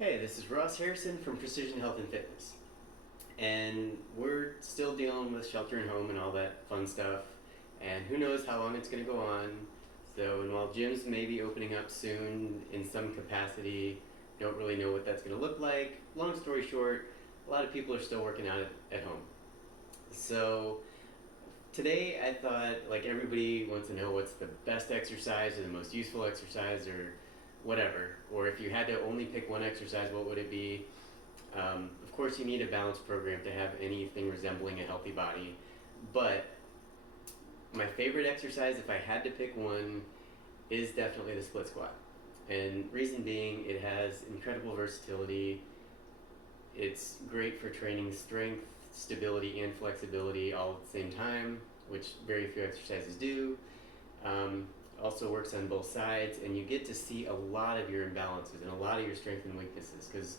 Hey, this is Ross Harrison from Precision Health and Fitness. And we're still dealing with shelter and home and all that fun stuff. And who knows how long it's going to go on. So, and while gyms may be opening up soon in some capacity, don't really know what that's going to look like. Long story short, a lot of people are still working out at home. So, today I thought, like, everybody wants to know what's the best exercise or the most useful exercise or whatever. Or if you had to only pick one exercise, what would it be? Of course, you need a balanced program to have anything resembling a healthy body. But my favorite exercise, if I had to pick one, is definitely the split squat. And reason being, it has incredible versatility. It's great for training strength, stability, and flexibility all at the same time, which very few exercises do. Um, Also works on both sides, and you get to see a lot of your imbalances and a lot of your strengths and weaknesses because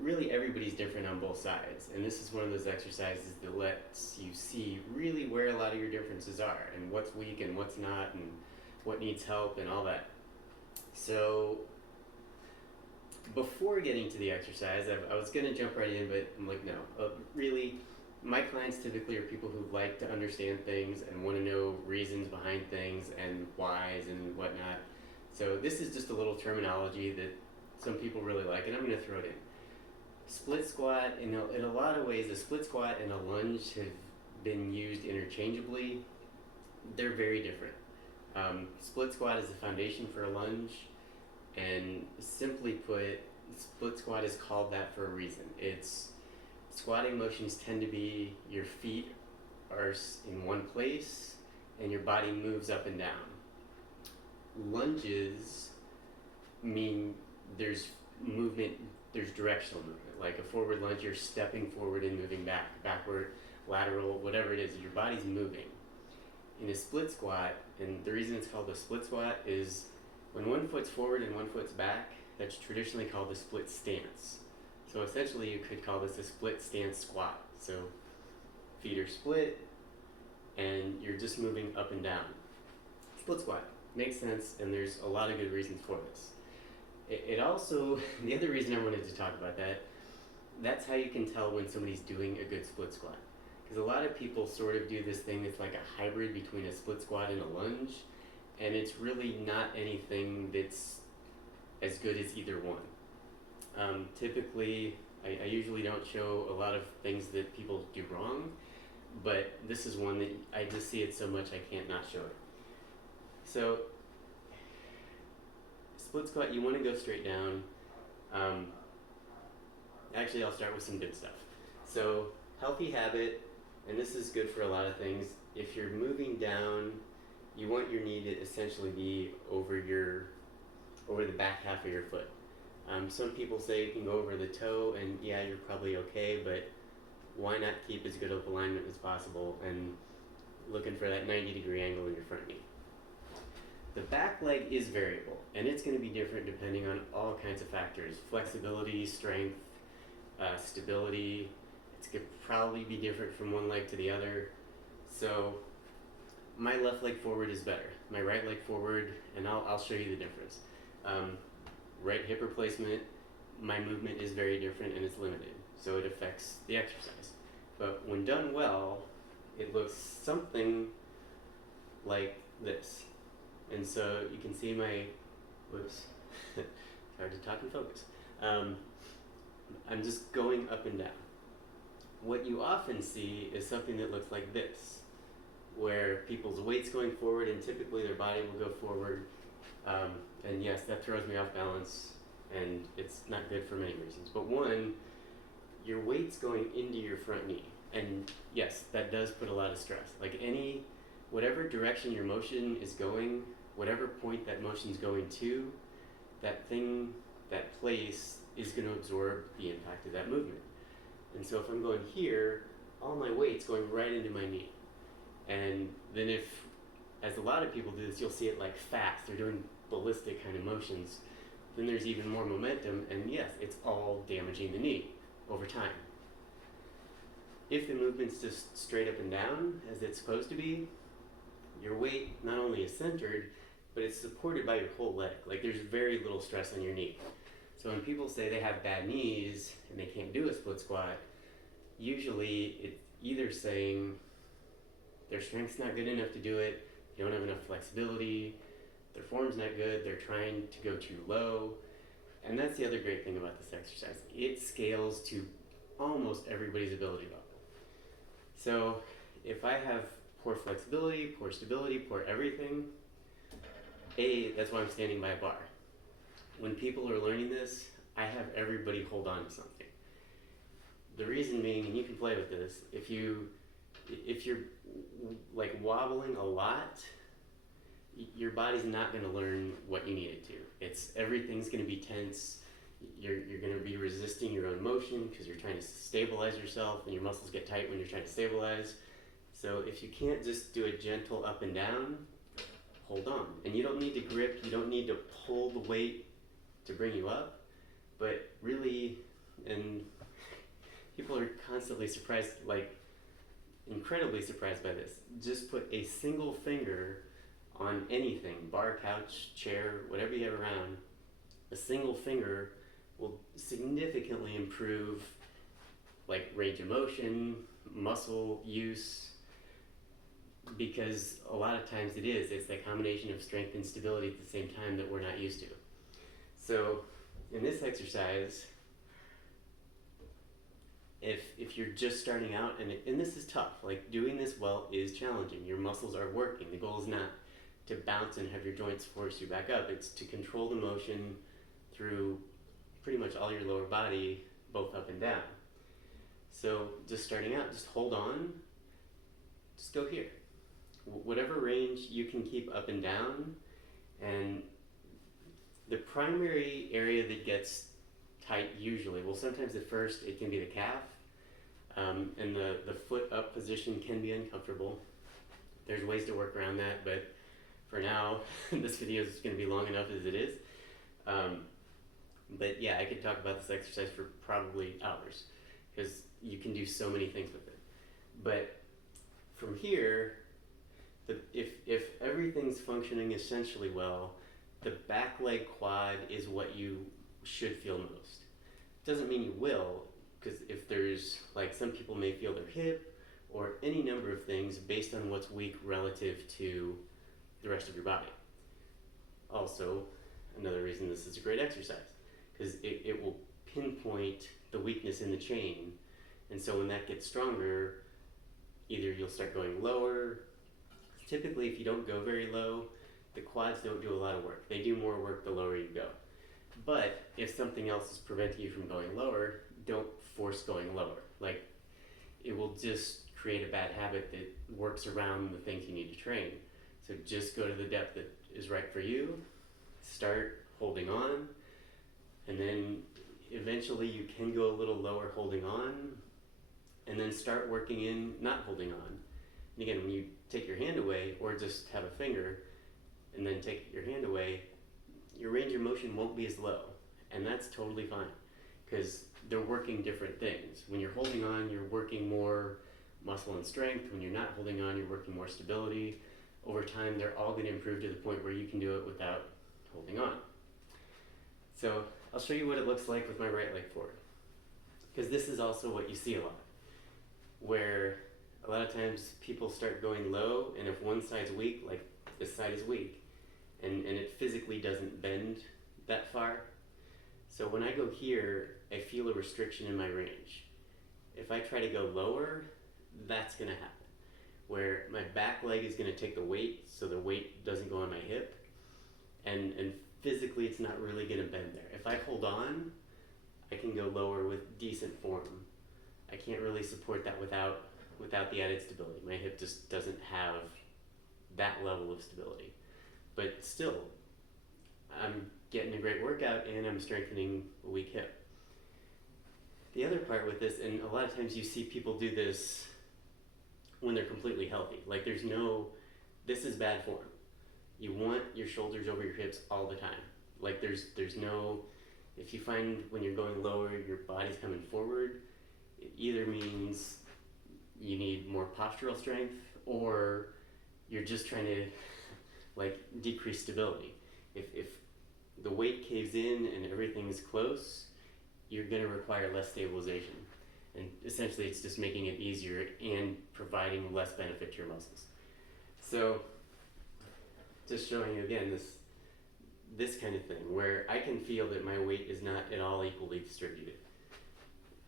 really everybody's different on both sides, and this is one of those exercises that lets you see really where a lot of your differences are and what's weak and what's not and what needs help and all that. So before getting to the exercise, I was going to jump right in, but I'm like, no. Really, my clients typically are people who like to understand things and want to know reasons behind things and whys and whatnot. So this is just a little terminology that some people really like, and I'm going to throw it in. Split squat, in a lot of ways, a split squat and a lunge have been used interchangeably. They're very different. Split squat is the foundation for a lunge, and simply put, split squat is called that for a reason. It's squatting motions tend to be your feet are in one place and your body moves up and down. Lunges mean there's movement, there's directional movement. Like a forward lunge, you're stepping forward and moving back, backward, lateral, whatever it is, your body's moving. In a split squat, and the reason it's called a split squat is when one foot's forward and one foot's back, that's traditionally called a split stance. So essentially you could call this a split stance squat. So feet are split and you're just moving up and down. Split squat makes sense, and there's a lot of good reasons for this. It also, the other reason I wanted to talk about that, that's how you can tell when somebody's doing a good split squat. Because a lot of people sort of do this thing that's like a hybrid between a split squat and a lunge, and it's really not anything that's as good as either one. Typically, I usually don't show a lot of things that people do wrong, but this is one that I just see it so much I can't not show it. So, split squat, you want to go straight down. Um, Actually, I'll start with some good stuff. So, healthy habit, and this is good for a lot of things. If you're moving down, you want your knee to essentially be over the back half of your foot. Some people say you can go over the toe, and yeah, you're probably okay, but why not keep as good of alignment as possible and looking for that 90-degree angle in your front knee? The back leg is variable, and it's going to be different depending on all kinds of factors: flexibility, strength, stability. It's going to probably be different from one leg to the other. So my left leg forward is better. My right leg forward, and I'll show you the difference. Right hip replacement, my movement is very different and it's limited, so it affects the exercise. But when done well, it looks something like this. And so you can see my, whoops, it's hard to talk and focus. I'm just going up and down. What you often see is something that looks like this, where people's weight's going forward and typically their body will go forward. And yes, that throws me off balance and it's not good for many reasons. But one, your weight's going into your front knee. And yes, that does put a lot of stress. Like whatever direction your motion is going, whatever point that motion's going to, that thing, that place is going to absorb the impact of that movement. And so if I'm going here, all my weight's going right into my knee. And then as a lot of people do this, you'll see it like fast, they're doing ballistic kind of motions, then there's even more momentum, and yes, it's all damaging the knee over time. If the movement's just straight up and down, as it's supposed to be, your weight not only is centered, but it's supported by your whole leg. Like there's very little stress on your knee. So when people say they have bad knees and they can't do a split squat, usually it's either saying their strength's not good enough to do it, they don't have enough flexibility, their form's not good, they're trying to go too low. And that's the other great thing about this exercise. It scales to almost everybody's ability level. So if I have poor flexibility, poor stability, poor everything, that's why I'm standing by a bar. When people are learning this, I have everybody hold on to something. The reason being, and you can play with this, if you're like wobbling a lot, your body's not going to learn what you need it to. Everything's going to be tense. You're going to be resisting your own motion because you're trying to stabilize yourself, and your muscles get tight when you're trying to stabilize. So if you can't just do a gentle up and down, hold on. And you don't need to grip, you don't need to pull the weight to bring you up, but really, and people are constantly surprised, like incredibly surprised by this. Just put a single finger on anything, bar, couch, chair, whatever you have around. A single finger will significantly improve like range of motion, muscle use, because a lot of times it's that combination of strength and stability at the same time that we're not used to. So in this exercise, if you're just starting out, and this is tough, like doing this well is challenging. Your muscles are working. The goal is not to bounce and have your joints force you back up. It's to control the motion through pretty much all your lower body, both up and down. So just starting out, just hold on, just go here. Whatever range you can keep up and down, and the primary area that gets tight usually, well, sometimes at first it can be the calf, and the foot up position can be uncomfortable. There's ways to work around that, but for now, this video is going to be long enough as it is. But yeah, I could talk about this exercise for probably hours because you can do so many things with it. But from here, if everything's functioning essentially well, the back leg quad is what you should feel most. Doesn't mean you will, because if there's, like, some people may feel their hip or any number of things based on what's weak relative to the rest of your body. Also, another reason this is a great exercise, because it will pinpoint the weakness in the chain, and so when that gets stronger, either you'll start going lower. Typically, if you don't go very low, the quads don't do a lot of work. They do more work the lower you go. But if something else is preventing you from going lower, don't force going lower. Like, it will just create a bad habit that works around the things you need to train. So just go to the depth that is right for you, start holding on, and then eventually you can go a little lower holding on, and then start working in not holding on. And again, when you take your hand away, or just have a finger, and then take your hand away, your range of motion won't be as low, and that's totally fine, because they're working different things. When you're holding on, you're working more muscle and strength. When you're not holding on, you're working more stability. Over time, they're all going to improve to the point where you can do it without holding on. So I'll show you what it looks like with my right leg forward, because this is also what you see a lot, where a lot of times people start going low, and if one side's weak, like this side is weak, and it physically doesn't bend that far. So when I go here, I feel a restriction in my range. If I try to go lower, that's going to happen, where my back leg is going to take the weight, so the weight doesn't go on my hip, and physically it's not really going to bend there. If I hold on, I can go lower with decent form. I can't really support that without the added stability. My hip just doesn't have that level of stability. But still, I'm getting a great workout and I'm strengthening a weak hip. The other part with this, and a lot of times you see people do this when they're completely healthy. Like, this is bad form. You want your shoulders over your hips all the time. Like, there's no, if you find when you're going lower, your body's coming forward, it either means you need more postural strength, or you're just trying to, like, decrease stability. If the weight caves in and everything's close, you're going to require less stabilization. And essentially, it's just making it easier and providing less benefit to your muscles. So, just showing you again this kind of thing where I can feel that my weight is not at all equally distributed.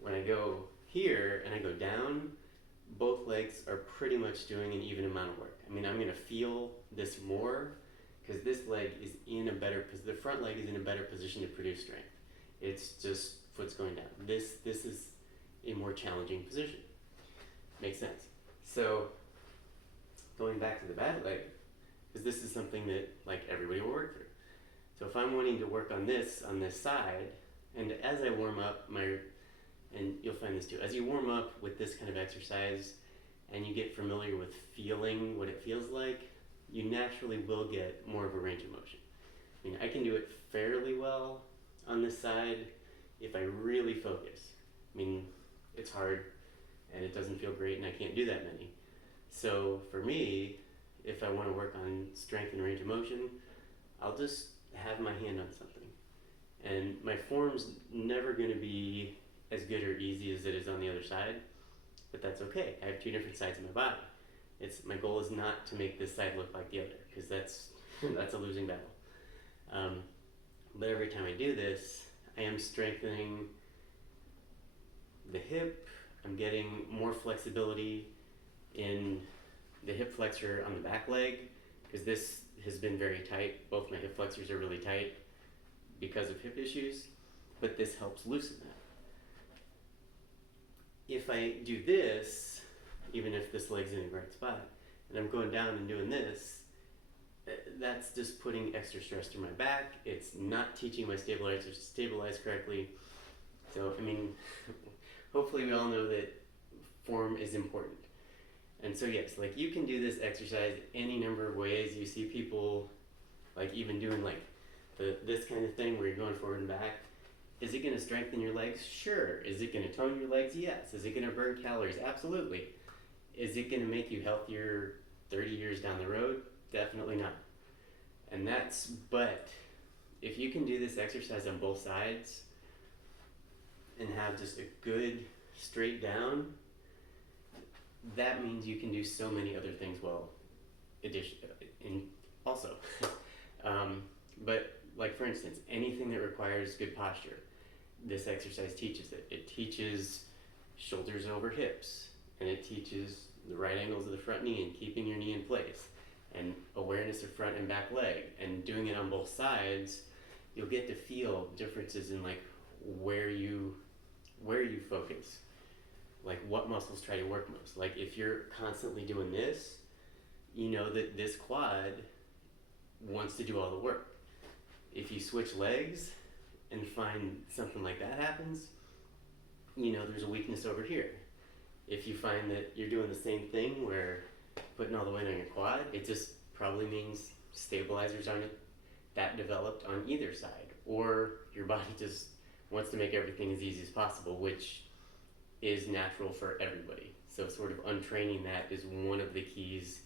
When I go here and I go down, both legs are pretty much doing an even amount of work. I mean, I'm going to feel this more because this leg is in a better position. The front leg is in a better position to produce strength. It's just foot's going down. This is a more challenging position. Makes sense. So going back to the bad leg, because this is something that like everybody will work through. So if I'm wanting to work on this side, and as I warm up and you'll find this too, as you warm up with this kind of exercise and you get familiar with feeling what it feels like, you naturally will get more of a range of motion. I mean, I can do it fairly well on this side if I really focus. I mean, it's hard and it doesn't feel great and I can't do that many. So for me, if I want to work on strength and range of motion, I'll just have my hand on something. And my form's never going to be as good or easy as it is on the other side, but that's okay. I have two different sides of my body. My goal is not to make this side look like the other, because that's a losing battle. But every time I do this, I am strengthening the hip. I'm getting more flexibility in the hip flexor on the back leg, because this has been very tight. Both my hip flexors are really tight because of hip issues, but this helps loosen that. If I do this, even if this leg's in the right spot, and I'm going down and doing this, that's just putting extra stress through my back. It's not teaching my stabilizer to stabilize correctly. So, I mean, hopefully we all know that form is important. And so yes, like you can do this exercise any number of ways. You see people like even doing like this kind of thing where you're going forward and back. Is it going to strengthen your legs? Sure. Is it going to tone your legs? Yes. Is it going to burn calories? Absolutely. Is it going to make you healthier 30 years down the road? Definitely not. But if you can do this exercise on both sides and have just a good straight down, that means you can do so many other things well. Also, but like for instance, anything that requires good posture, this exercise teaches it. It teaches shoulders over hips, and it teaches the right angles of the front knee and keeping your knee in place, and awareness of front and back leg, and doing it on both sides. You'll get to feel differences in like where you focus, like what muscles try to work most. Like if you're constantly doing this, you know that this quad wants to do all the work. If you switch legs and find something like that happens, you know there's a weakness over here. If you find that you're doing the same thing where putting all the weight on your quad, it just probably means stabilizers aren't that developed on either side, or your body just wants to make everything as easy as possible, which is natural for everybody. So sort of untraining that is one of the keys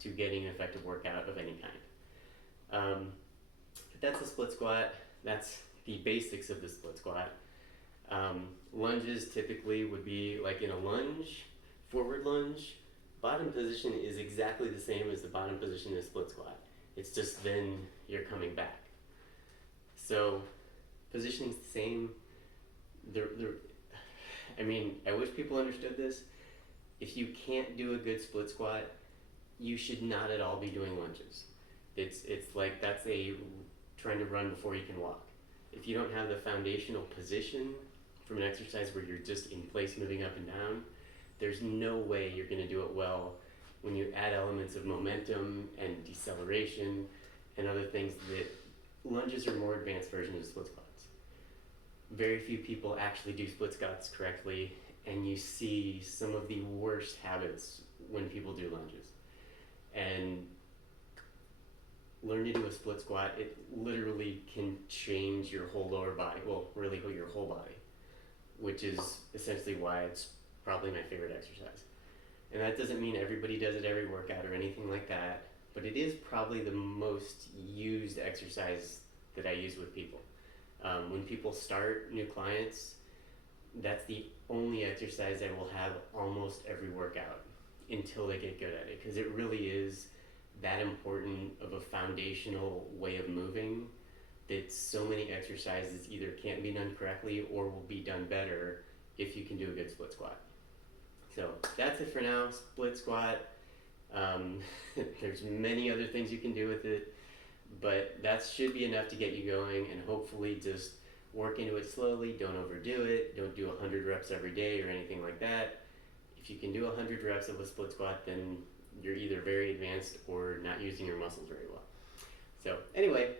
to getting an effective workout of any kind. But that's a split squat. That's the basics of the split squat. Lunges typically would be like in a lunge, forward lunge. Bottom position is exactly the same as the bottom position in a split squat. It's just then you're coming back. So positioning's the same. I mean, I wish people understood this. If you can't do a good split squat, you should not at all be doing lunges. It's like that's trying to run before you can walk. If you don't have the foundational position from an exercise where you're just in place moving up and down, there's no way you're going to do it well when you add elements of momentum and deceleration and other things. That lunges are more advanced versions of split squats. Very few people actually do split squats correctly, and you see some of the worst habits when people do lunges. And learn to do a split squat, it literally can change your whole lower body, well, really your whole body, which is essentially why it's probably my favorite exercise. And that doesn't mean everybody does it every workout or anything like that, but it is probably the most used exercise that I use with people. When people start new clients, that's the only exercise I will have almost every workout until they get good at it, because it really is that important of a foundational way of moving that so many exercises either can't be done correctly or will be done better if you can do a good split squat. So that's it for now, split squat. There's many other things you can do with it, but that should be enough to get you going, and hopefully just work into it slowly. Don't overdo it. Don't do 100 reps every day or anything like that. If you can do 100 reps of a split squat, then you're either very advanced or not using your muscles very well. So anyway,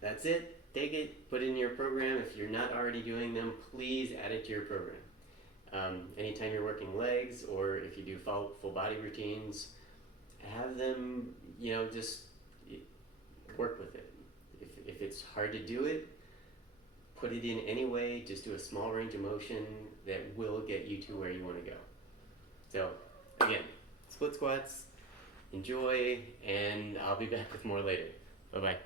that's it. Take it, put it in your program. If you're not already doing them, please add it to your program. Anytime you're working legs, or if you do full body routines, have them, just work with it. If it's hard to do it, put it in anyway. Just do a small range of motion that will get you to where you want to go. So again, split squats, enjoy, and I'll be back with more later. Bye-bye.